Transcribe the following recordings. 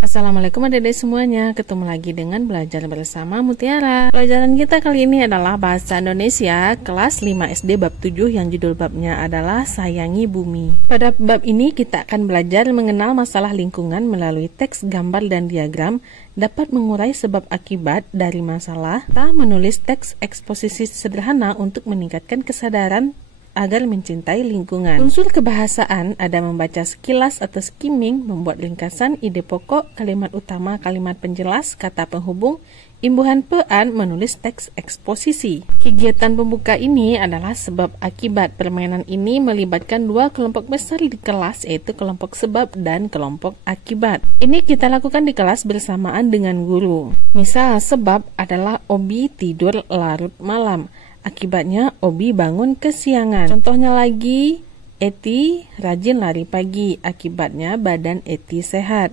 Assalamualaikum adik-adik semuanya, ketemu lagi dengan belajar bersama Mutiara. Pelajaran kita kali ini adalah Bahasa Indonesia kelas 5 SD bab 7 yang judul babnya adalah Sayangi Bumi. Pada bab ini kita akan belajar mengenal masalah lingkungan melalui teks, gambar, dan diagram, dapat mengurai sebab akibat dari masalah, serta menulis teks eksposisi sederhana untuk meningkatkan kesadaran agar mencintai lingkungan. Unsur kebahasaan ada membaca sekilas atau skimming, membuat ringkasan, ide pokok, kalimat utama, kalimat penjelas, kata penghubung, imbuhan pean, menulis teks eksposisi. Kegiatan pembuka ini adalah sebab akibat. Permainan ini melibatkan dua kelompok besar di kelas, yaitu kelompok sebab dan kelompok akibat. Ini kita lakukan di kelas bersamaan dengan guru. Misal, sebab adalah Obi tidur larut malam. Akibatnya Obi bangun kesiangan. Contohnya lagi, Eti rajin lari pagi. Akibatnya badan Eti sehat.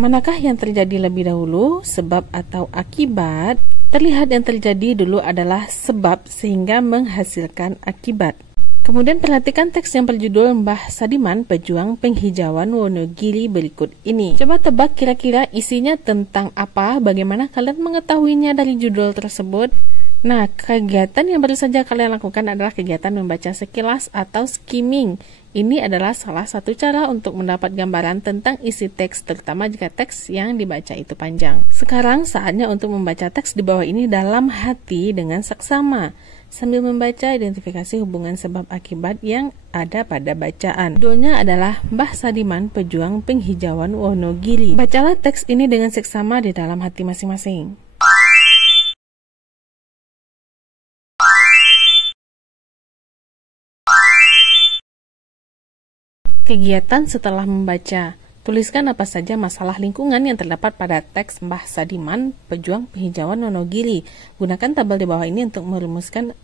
Manakah yang terjadi lebih dahulu, sebab atau akibat? Terlihat yang terjadi dulu adalah sebab sehingga menghasilkan akibat. Kemudian perhatikan teks yang berjudul Mbah Sadiman, Pejuang Penghijauan Wonogiri berikut ini. Coba tebak kira-kira isinya tentang apa, bagaimana kalian mengetahuinya dari judul tersebut. Nah, kegiatan yang baru saja kalian lakukan adalah kegiatan membaca sekilas atau skimming. Ini adalah salah satu cara untuk mendapat gambaran tentang isi teks, terutama jika teks yang dibaca itu panjang. Sekarang saatnya untuk membaca teks di bawah ini dalam hati dengan saksama, sambil membaca identifikasi hubungan sebab akibat yang ada pada bacaan. Judulnya adalah Mbah Sadiman, Pejuang Penghijauan Wonogiri. Bacalah teks ini dengan seksama di dalam hati masing-masing. Kegiatan setelah membaca. Tuliskan apa saja masalah lingkungan yang terdapat pada teks Mbah Sadiman, Pejuang Penghijauan Wonogiri. Gunakan tabel di bawah ini untuk merumuskan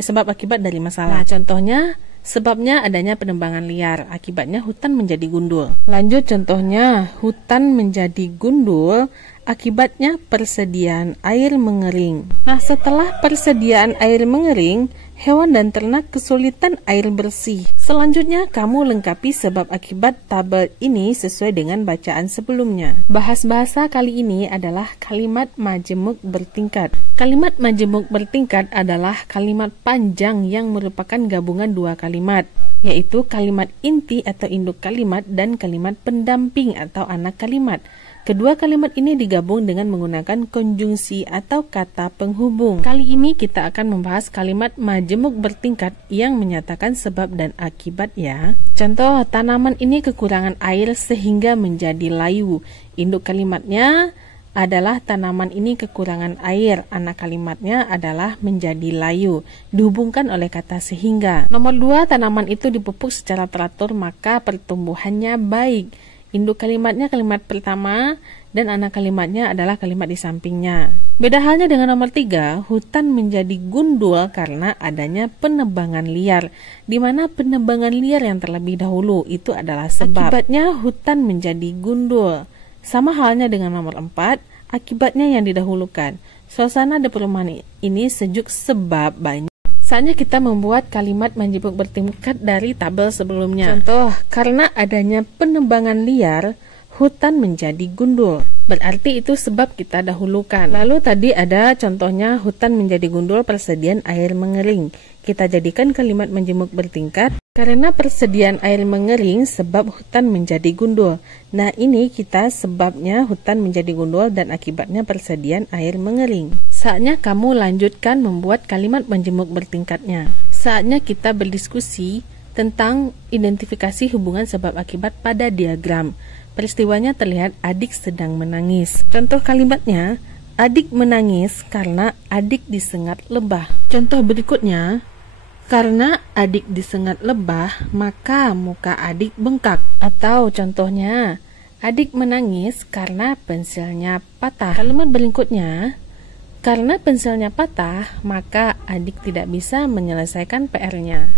sebab akibat dari masalah. Nah, contohnya, sebabnya adanya penebangan liar, akibatnya hutan menjadi gundul. Lanjut contohnya, hutan menjadi gundul, akibatnya persediaan air mengering. Nah, setelah persediaan air mengering, hewan dan ternak kesulitan air bersih. Selanjutnya, kamu lengkapi sebab akibat tabel ini sesuai dengan bacaan sebelumnya. Bahasa kali ini adalah kalimat majemuk bertingkat. Kalimat majemuk bertingkat adalah kalimat panjang yang merupakan gabungan dua kalimat, yaitu kalimat inti atau induk kalimat dan kalimat pendamping atau anak kalimat. Kedua kalimat ini digabung dengan menggunakan konjungsi atau kata penghubung. Kali ini kita akan membahas kalimat majemuk bertingkat yang menyatakan sebab dan akibat ya. Contoh, tanaman ini kekurangan air sehingga menjadi layu. Induk kalimatnya adalah tanaman ini kekurangan air. Anak kalimatnya adalah menjadi layu. Dihubungkan oleh kata sehingga. Nomor 2, tanaman itu dipupuk secara teratur maka pertumbuhannya baik. Induk kalimatnya kalimat pertama dan anak kalimatnya adalah kalimat di sampingnya. Beda halnya dengan nomor 3, hutan menjadi gundul karena adanya penebangan liar, di mana penebangan liar yang terlebih dahulu itu adalah sebab. Akibatnya hutan menjadi gundul. Sama halnya dengan nomor 4, akibatnya yang didahulukan. Suasana di perumahan ini sejuk sebab banyak. Saatnya kita membuat kalimat majemuk bertingkat dari tabel sebelumnya. Contoh, karena adanya penebangan liar, hutan menjadi gundul. Berarti itu sebab kita dahulukan. Lalu tadi ada contohnya hutan menjadi gundul, persediaan air mengering. Kita jadikan kalimat majemuk bertingkat. Karena persediaan air mengering, sebab hutan menjadi gundul. Nah, ini kita sebabnya hutan menjadi gundul dan akibatnya persediaan air mengering. Saatnya kamu lanjutkan membuat kalimat majemuk bertingkatnya. Saatnya kita berdiskusi tentang identifikasi hubungan sebab akibat pada diagram. Peristiwanya terlihat adik sedang menangis. Contoh kalimatnya, adik menangis karena adik disengat lebah. Contoh berikutnya, karena adik disengat lebah, maka muka adik bengkak. Atau contohnya, adik menangis karena pensilnya patah. Kalimat berikutnya, karena pensilnya patah, maka adik tidak bisa menyelesaikan PR-nya.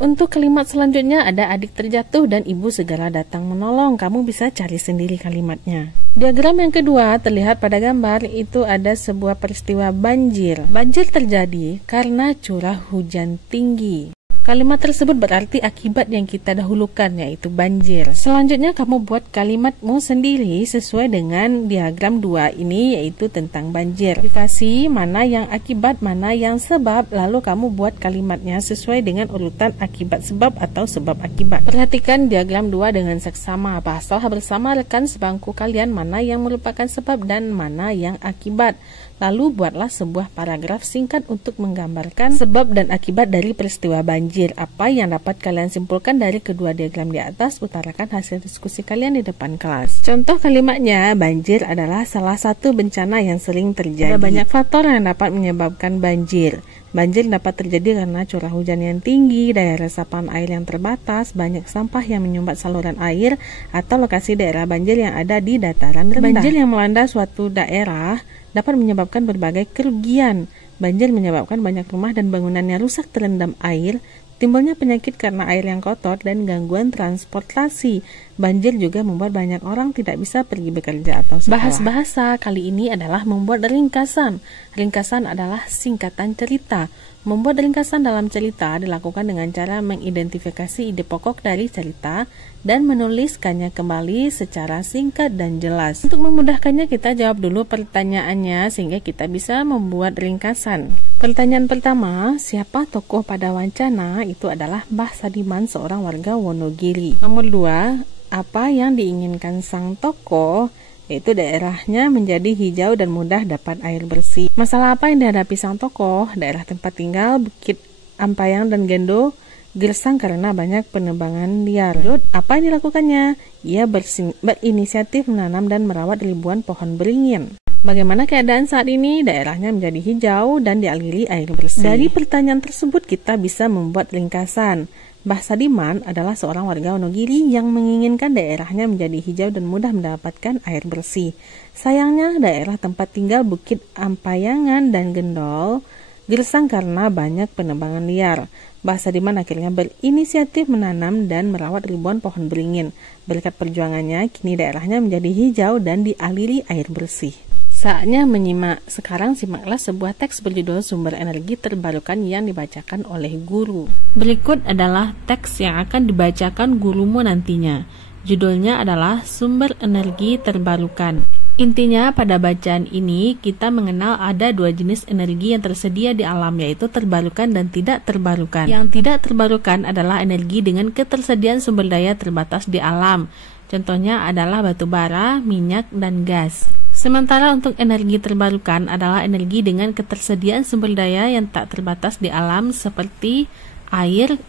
Untuk kalimat selanjutnya ada adik terjatuh dan ibu segera datang menolong. Kamu bisa cari sendiri kalimatnya. Diagram yang kedua terlihat pada gambar itu ada sebuah peristiwa banjir. Banjir terjadi karena curah hujan tinggi. Kalimat tersebut berarti akibat yang kita dahulukan, yaitu banjir. Selanjutnya kamu buat kalimatmu sendiri sesuai dengan diagram 2 ini, yaitu tentang banjir. Dikasih mana yang akibat, mana yang sebab, lalu kamu buat kalimatnya sesuai dengan urutan akibat sebab atau sebab akibat. Perhatikan diagram 2 dengan seksama. Bahaslah bersama rekan sebangku kalian mana yang merupakan sebab dan mana yang akibat. Lalu buatlah sebuah paragraf singkat untuk menggambarkan sebab dan akibat dari peristiwa banjir. Apa yang dapat kalian simpulkan dari kedua diagram di atas? Utarakan hasil diskusi kalian di depan kelas. Contoh kalimatnya, banjir adalah salah satu bencana yang sering terjadi. Ada banyak faktor yang dapat menyebabkan banjir. Banjir dapat terjadi karena curah hujan yang tinggi, daya resapan air yang terbatas, banyak sampah yang menyumbat saluran air, atau lokasi daerah banjir yang ada di dataran rendah. Banjir yang melanda suatu daerah dapat menyebabkan berbagai kerugian. Banjir menyebabkan banyak rumah dan bangunan yang rusak terendam air, timbulnya penyakit karena air yang kotor, dan gangguan transportasi. Banjir juga membuat banyak orang tidak bisa pergi bekerja atau sekolah. Bahas bahasa kali ini adalah membuat ringkasan. Ringkasan adalah singkatan cerita. Membuat ringkasan dalam cerita dilakukan dengan cara mengidentifikasi ide pokok dari cerita dan menuliskannya kembali secara singkat dan jelas. Untuk memudahkannya, kita jawab dulu pertanyaannya sehingga kita bisa membuat ringkasan. Pertanyaan pertama, siapa tokoh pada wacana? Itu adalah Mbah Sadiman, seorang warga Wonogiri. Nomor 2, apa yang diinginkan sang tokoh? Yaitu daerahnya menjadi hijau dan mudah dapat air bersih. Masalah apa yang dihadapi sang tokoh? Daerah tempat tinggal, Bukit Ampayang dan Gendo gersang karena banyak penebangan liar. Apa yang dilakukannya? Ia berinisiatif menanam dan merawat ribuan pohon beringin. Bagaimana keadaan saat ini? Daerahnya menjadi hijau dan dialiri air bersih. Dari pertanyaan tersebut kita bisa membuat ringkasan. Mbah Sadiman adalah seorang warga Wonogiri yang menginginkan daerahnya menjadi hijau dan mudah mendapatkan air bersih. Sayangnya daerah tempat tinggal Bukit Ampayangan dan Gendol gersang karena banyak penebangan liar. Mbah Sadiman akhirnya berinisiatif menanam dan merawat ribuan pohon beringin. Berkat perjuangannya, kini daerahnya menjadi hijau dan dialiri air bersih. Saatnya menyimak. Sekarang simaklah sebuah teks berjudul Sumber Energi Terbarukan yang dibacakan oleh guru. Berikut adalah teks yang akan dibacakan gurumu nantinya. Judulnya adalah Sumber Energi Terbarukan. Intinya pada bacaan ini kita mengenal ada dua jenis energi yang tersedia di alam, yaitu terbarukan dan tidak terbarukan. Yang tidak terbarukan adalah energi dengan ketersediaan sumber daya terbatas di alam. Contohnya adalah batu bara, minyak, dan gas. Sementara untuk energi terbarukan adalah energi dengan ketersediaan sumber daya yang tak terbatas di alam seperti air,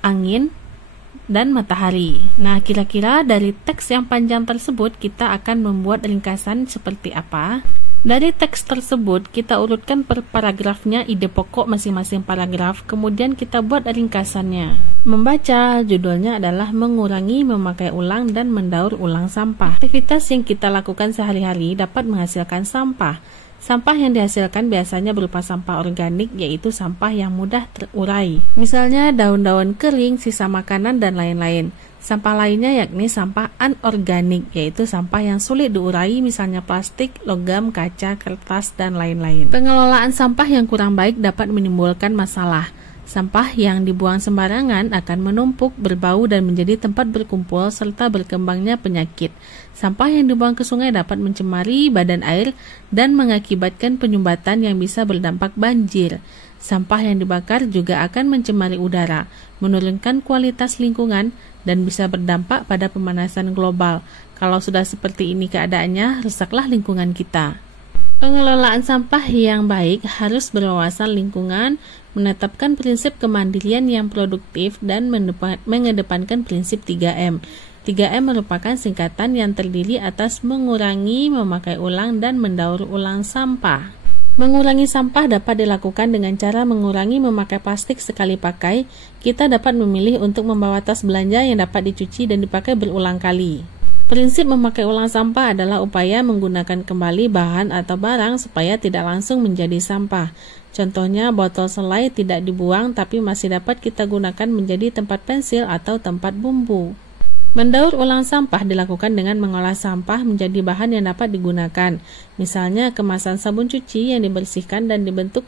angin, dan matahari. Nah, kira-kira dari teks yang panjang tersebut kita akan membuat ringkasan seperti apa? Dari teks tersebut kita urutkan per paragrafnya ide pokok masing-masing paragraf, kemudian kita buat ringkasannya. Membaca, judulnya adalah mengurangi memakai ulang dan mendaur ulang sampah. Aktivitas yang kita lakukan sehari-hari dapat menghasilkan sampah. Sampah yang dihasilkan biasanya berupa sampah organik, yaitu sampah yang mudah terurai. Misalnya daun-daun kering, sisa makanan, dan lain-lain. Sampah lainnya yakni sampah anorganik, yaitu sampah yang sulit diurai, misalnya plastik, logam, kaca, kertas, dan lain-lain. Pengelolaan sampah yang kurang baik dapat menimbulkan masalah. Sampah yang dibuang sembarangan akan menumpuk, berbau, dan menjadi tempat berkumpul serta berkembangnya penyakit. Sampah yang dibuang ke sungai dapat mencemari badan air dan mengakibatkan penyumbatan yang bisa berdampak banjir. Sampah yang dibakar juga akan mencemari udara, menurunkan kualitas lingkungan, dan bisa berdampak pada pemanasan global. Kalau sudah seperti ini keadaannya, rusaklah lingkungan kita. Pengelolaan sampah yang baik harus berwawasan lingkungan, menetapkan prinsip kemandirian yang produktif, dan mengedepankan prinsip 3M. 3M merupakan singkatan yang terdiri atas mengurangi, memakai ulang, dan mendaur ulang sampah. Mengurangi sampah dapat dilakukan dengan cara mengurangi memakai plastik sekali pakai. Kita dapat memilih untuk membawa tas belanja yang dapat dicuci dan dipakai berulang kali. Prinsip memakai ulang sampah adalah upaya menggunakan kembali bahan atau barang supaya tidak langsung menjadi sampah. Contohnya, botol selai tidak dibuang tapi masih dapat kita gunakan menjadi tempat pensil atau tempat bumbu. Mendaur ulang sampah dilakukan dengan mengolah sampah menjadi bahan yang dapat digunakan. Misalnya, kemasan sabun cuci yang dibersihkan dan dibentuk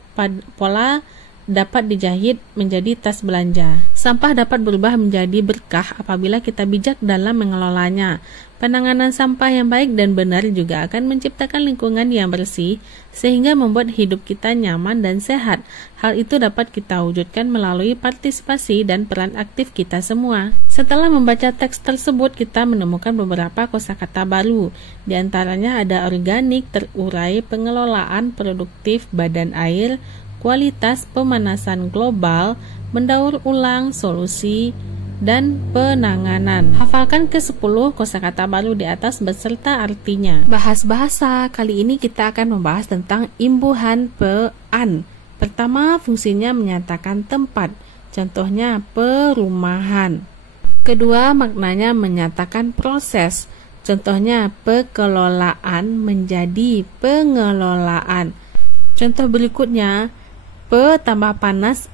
pola dapat dijahit menjadi tas belanja. Sampah dapat berubah menjadi berkah apabila kita bijak dalam mengelolanya. Penanganan sampah yang baik dan benar juga akan menciptakan lingkungan yang bersih sehingga membuat hidup kita nyaman dan sehat. Hal itu dapat kita wujudkan melalui partisipasi dan peran aktif kita semua. Setelah membaca teks tersebut, kita menemukan beberapa kosakata baru. Di antaranya ada organik, terurai, pengelolaan produktif badan air, kualitas, pemanasan global, mendaur ulang, solusi, dan penanganan. Hafalkan ke-10 kosakata baru di atas beserta artinya. Bahas bahasa, kali ini kita akan membahas tentang imbuhan pe-an. Pertama, fungsinya menyatakan tempat, contohnya perumahan. Kedua, maknanya menyatakan proses, contohnya pengelolaan menjadi pengelolaan. Contoh berikutnya, pe tambah panas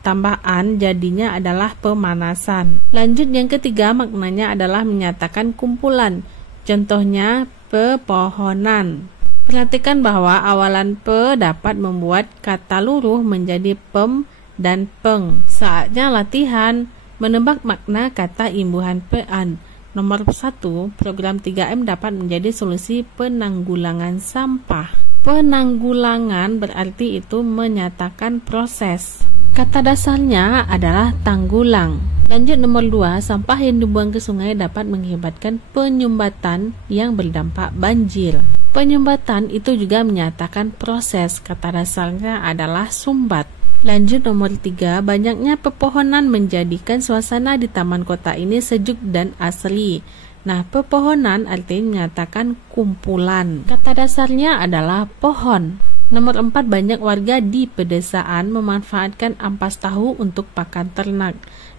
tambah an jadinya adalah pemanasan. Lanjut yang ketiga, maknanya adalah menyatakan kumpulan, contohnya pepohonan. Perhatikan bahwa awalan pe dapat membuat kata luruh menjadi pem dan peng. Saatnya latihan menebak makna kata imbuhan pe-an. Nomor 1, program 3M dapat menjadi solusi penanggulangan sampah. Penanggulangan berarti itu menyatakan proses. Kata dasarnya adalah tanggulang. Lanjut nomor 2, sampah yang dibuang ke sungai dapat mengakibatkan penyumbatan yang berdampak banjir. Penyumbatan itu juga menyatakan proses. Kata dasarnya adalah sumbat. Lanjut nomor 3, banyaknya pepohonan menjadikan suasana di taman kota ini sejuk dan asri. Nah, pepohonan artinya menyatakan kumpulan. Kata dasarnya adalah pohon. Nomor 4, banyak warga di pedesaan memanfaatkan ampas tahu untuk pakan ternak.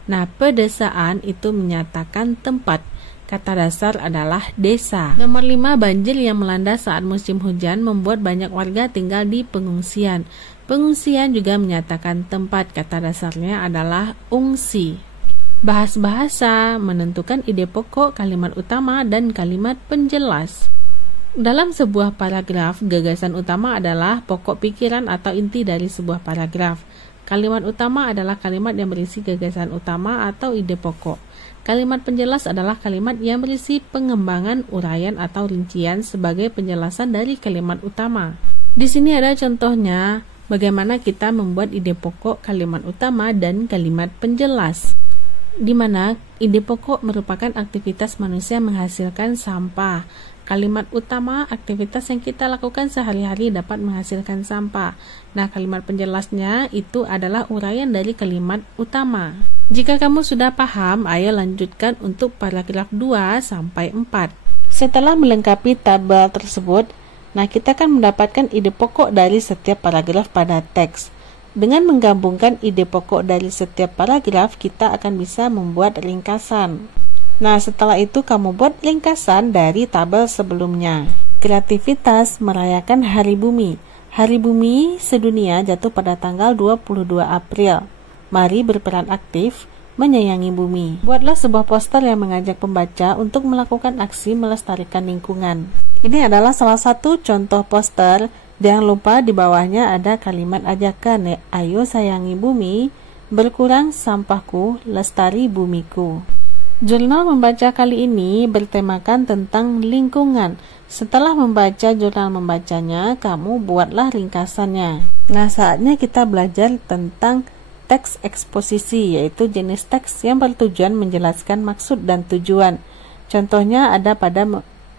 Nah, pedesaan itu menyatakan tempat. Kata dasar adalah desa. Nomor 5, banjir yang melanda saat musim hujan membuat banyak warga tinggal di pengungsian. Pengungsian juga menyatakan tempat. Kata dasarnya adalah ungsi. Bahas bahasa, menentukan ide pokok, kalimat utama, dan kalimat penjelas. Dalam sebuah paragraf, gagasan utama adalah pokok pikiran atau inti dari sebuah paragraf. Kalimat utama adalah kalimat yang berisi gagasan utama atau ide pokok. Kalimat penjelas adalah kalimat yang berisi pengembangan, uraian, atau rincian sebagai penjelasan dari kalimat utama. Di sini ada contohnya bagaimana kita membuat ide pokok, kalimat utama, dan kalimat penjelas. Di mana ide pokok merupakan aktivitas manusia menghasilkan sampah. Kalimat utama, aktivitas yang kita lakukan sehari-hari dapat menghasilkan sampah. Nah, kalimat penjelasnya itu adalah uraian dari kalimat utama. Jika kamu sudah paham, ayo lanjutkan untuk paragraf 2-4. Setelah melengkapi tabel tersebut, nah kita akan mendapatkan ide pokok dari setiap paragraf pada teks. Dengan menggabungkan ide pokok dari setiap paragraf, kita akan bisa membuat ringkasan. Nah, setelah itu kamu buat ringkasan dari tabel sebelumnya. Kreativitas merayakan Hari Bumi. Hari Bumi sedunia jatuh pada tanggal 22 April. Mari berperan aktif menyayangi bumi. Buatlah sebuah poster yang mengajak pembaca untuk melakukan aksi melestarikan lingkungan. Ini adalah salah satu contoh poster. Jangan lupa di bawahnya ada kalimat ajakan, ayo sayangi bumi, berkurang sampahku, lestari bumiku. Jurnal membaca kali ini bertemakan tentang lingkungan. Setelah membaca jurnal membacanya, kamu buatlah ringkasannya. Nah, saatnya kita belajar tentang teks eksposisi, yaitu jenis teks yang bertujuan menjelaskan maksud dan tujuan. Contohnya ada pada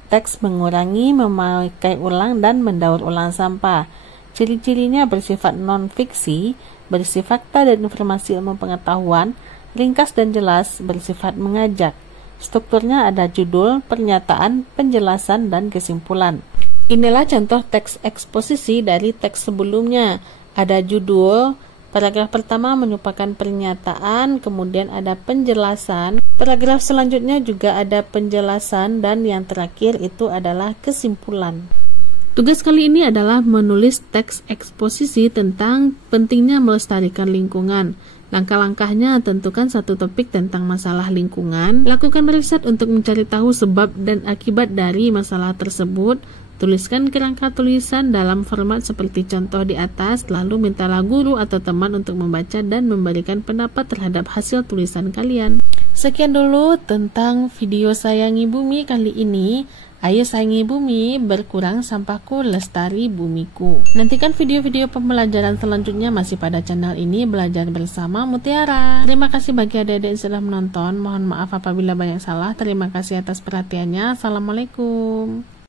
teks mengurangi, memakai ulang, dan mendaur ulang sampah. Ciri-cirinya bersifat non-fiksi, berisi fakta dan informasi ilmu pengetahuan, ringkas dan jelas, bersifat mengajak. Strukturnya ada judul, pernyataan, penjelasan, dan kesimpulan. Inilah contoh teks eksposisi dari teks sebelumnya. Ada judul, paragraf pertama merupakan pernyataan, kemudian ada penjelasan. Paragraf selanjutnya juga ada penjelasan, dan yang terakhir itu adalah kesimpulan. Tugas kali ini adalah menulis teks eksposisi tentang pentingnya melestarikan lingkungan. Langkah-langkahnya, tentukan satu topik tentang masalah lingkungan, lakukan riset untuk mencari tahu sebab dan akibat dari masalah tersebut, tuliskan kerangka tulisan dalam format seperti contoh di atas, lalu mintalah guru atau teman untuk membaca dan memberikan pendapat terhadap hasil tulisan kalian. Sekian dulu tentang video Sayangi Bumi kali ini. Ayo sayangi bumi, berkurang sampahku, lestari bumiku. Nantikan video-video pembelajaran selanjutnya masih pada channel ini, Belajar Bersama Mutiara. Terima kasih bagi adik-adik yang sudah menonton. Mohon maaf apabila banyak salah. Terima kasih atas perhatiannya. Assalamualaikum.